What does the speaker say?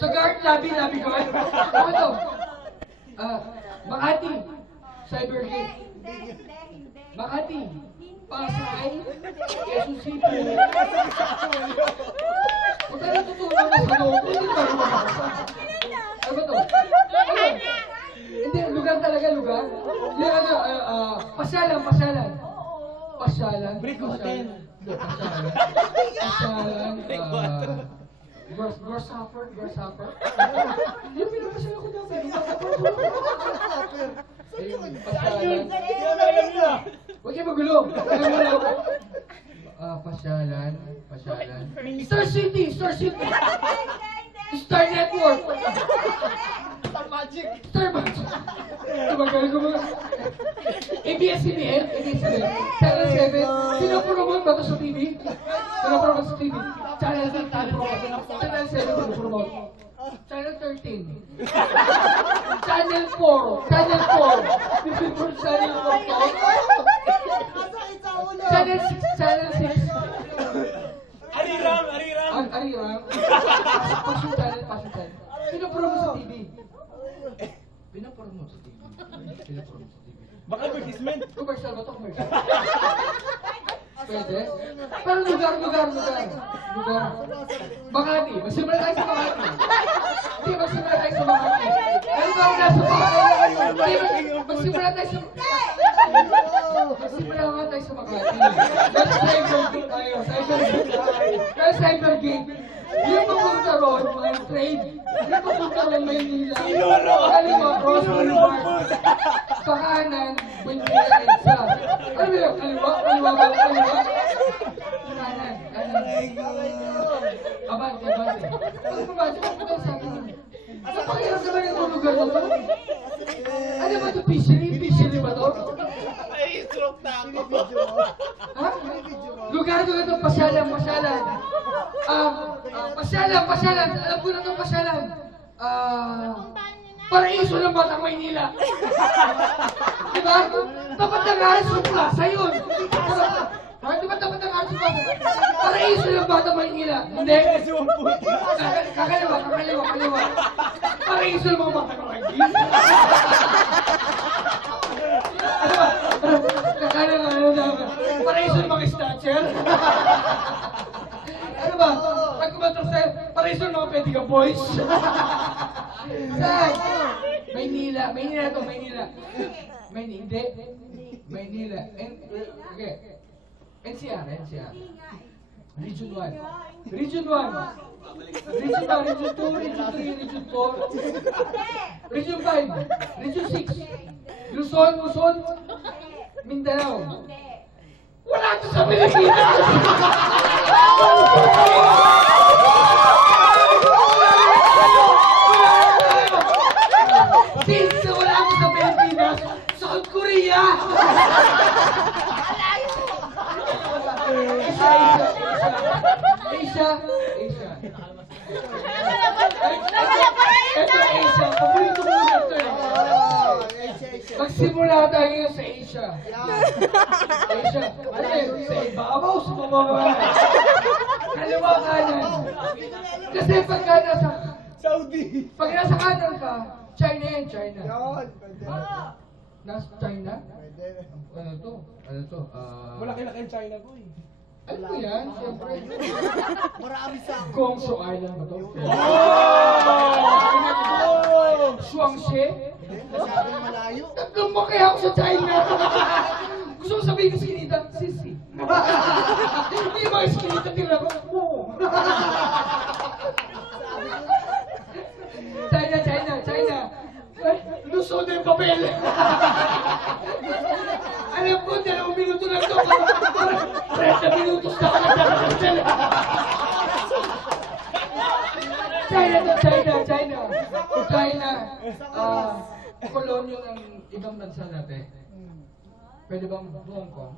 Sa guard, labi guard. Ano to? Makati. Cybergate. Makati. Pasay. Quezon City. Kung tayo natutunan na sa loob, hindi ba lumabasa? Ano ba to? Ano? Hindi, lugar talaga, lugar. Yung ano, pasyalan. Pasyalan. Brick Hotel. Pasyalan. Grasshopper. Yung pinapasyalan ko dati. Pasyalan. Huwag kayo magulo. Pasyalan. Star City. Star Network. Star Magic. Tumagaling ko mga... ABS-CBN. Channel 7. Sino-promote ba ito sa TV? Sino-promote sa TV? Channel 7. Channel 7 sino-promote. Channel 13. Channel 4. Channel 4 Channel 6. Channel 6. Ariram. Ariram. Passion channel. Pinapromote sa TV. Pinapromote sa TV. Baka advertisement. Commercial ba ito? Commercial. Pwede? Parang lugar. Makati. Magsimula tayo sa Makati. Hindi, magsimula tayo sa Makati. Ano ba ang nasa Makati? Hindi, magsimula tayo sa Makati. Nasa Cybergate tayo. Nasa Cybergate. Yung papunta ron, mga trade. Yung papunta ron, Maynila. Kaliwa, Ross Boulevard. Pakanan, Buendia, Edsa. Ano yun? Kaliwa? Kanan. Abante. Ano ba? Ano sa akin? Napakirap naman yung lugar na to. Ano ba ito? Fishery ba to? Ay, stroke na ako. Ha? Lugar ito, pasyalan. Pasyalan. Alam ko na itong pasyalan. Paraiso ng Batang Maynila. Diba? Dapat nangahan sa plaza yun. Diba dapat nangahan sa plaza? Paraiso ng Batang Maynila. Hindi? Kakaliwa. Paraiso ng mga Batang Maynila. Ano ba? Paraiso ng mga snatcher. Ano ba? Pagkumatok sa'yo, paraiso ng mga Petiga Boys. Saan? Maynila to. Hindi. Maynila. Okay. NCR. Region 1. Region 2, Region 3, Region 4. Region 5. Region 6. Luzon. Mindanao. Wala ito sa Pilipinas! Since wala ako sa Pilipinas, South Korea! Asia. Ito Asia. Paborito mo na ito eh. Magsimula tayo sa Asia. Ano yun? Sa ibabaw, sa bababa. Kaliwa kanan. Kasi pagka nasa... Saudi. Pag nasa kanan ka, China. Nasa China? Ano to? Malaki-laki ang China ko eh. Ano po yan? Siyempre. Marami sa ako. Gongso Island ba to? Shuangxie? Masyadong malayo. Tatlong ba kaya ako sa China? Gusto mo sabihin ko skinita? Sisi. Hindi yung mga skinita tira ko. China. Luso na yung papel. Alam ko, 2 minuto lang ito. 30 minutos na ako nagkakasal. China. Kolonyo ng ibang bansa natin. Pwede bang Hong Kong?